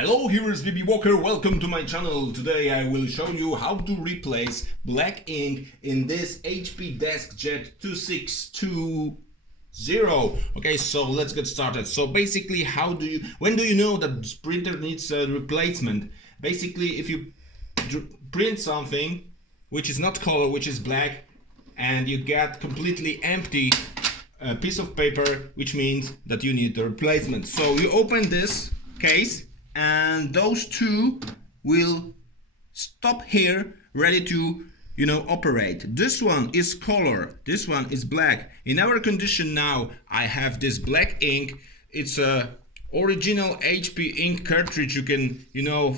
Hello, here is BB Walker. Welcome to my channel. Today I will show you how to replace black ink in this HP DeskJet 2620. Okay, so let's get started. So basically, when do you know that this printer needs a replacement? Basically, if you print something which is not color, which is black, and you get completely empty piece of paper, which means that you need a replacement. So you open this case and those two will stop here, ready to operate. This one is color, this one is black. In our condition now, I have this black ink. It's a original HP ink cartridge. You can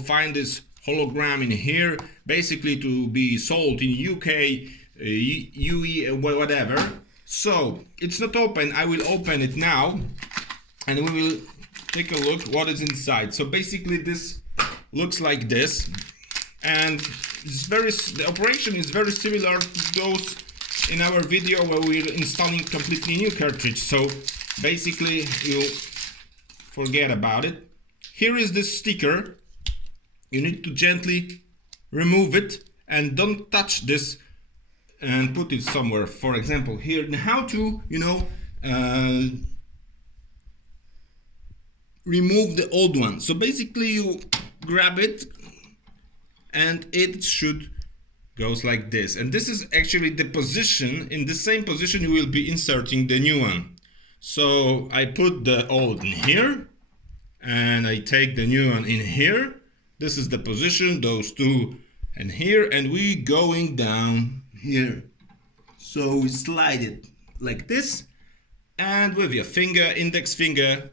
find this hologram in here, basically to be sold in UK, UE, whatever. So it's not open. I will open it now and we will take a look what is inside. So basically this looks like this, and the operation is very similar to those in our video where we're installing completely new cartridge. So basically you forget about it. Here is this sticker. You need to gently remove it and don't touch this and put it somewhere. For example, here, how to remove the old one. So basically you grab it and it should goes like this, and this is actually the position. In the same position you will be inserting the new one. So I put the old in here and I take the new one in here. This is the position, those two and here, and we going down here. So we slide it like this, and with your finger, index finger,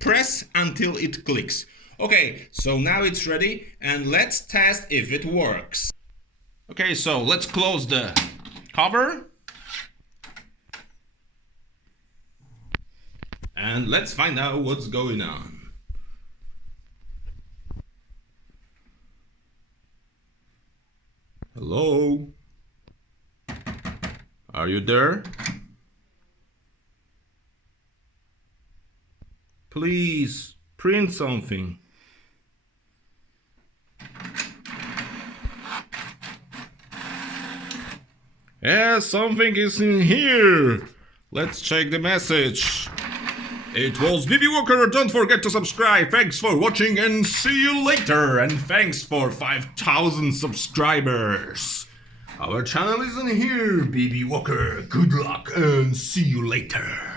press until it clicks. Okay, so now it's ready and let's test if it works. Okay, so let's close the cover and let's find out what's going on. Hello? Are you there? Please print something. Yeah, something is in here. Let's check the message. It was BB Walker. Don't forget to subscribe. Thanks for watching and see you later. And thanks for 5,000 subscribers. Our channel is in here, BB Walker. Good luck and see you later.